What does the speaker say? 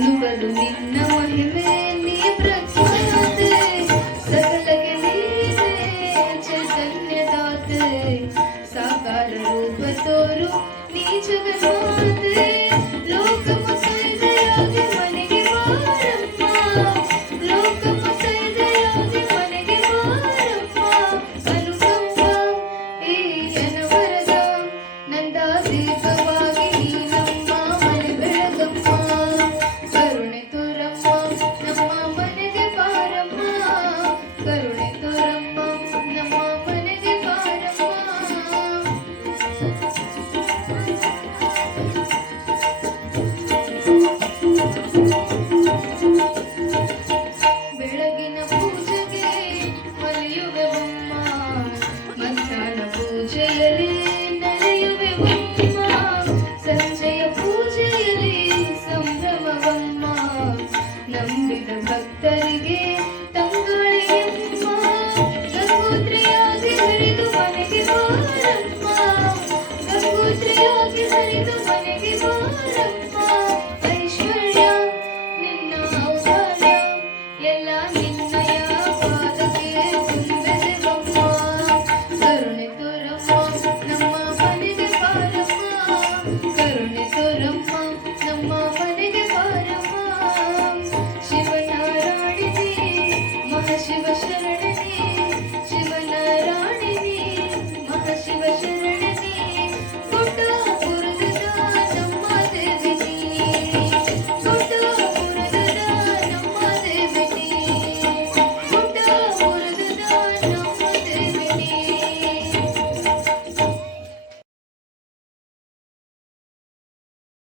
ನಿನ್ನ ಮಹಿಮೆ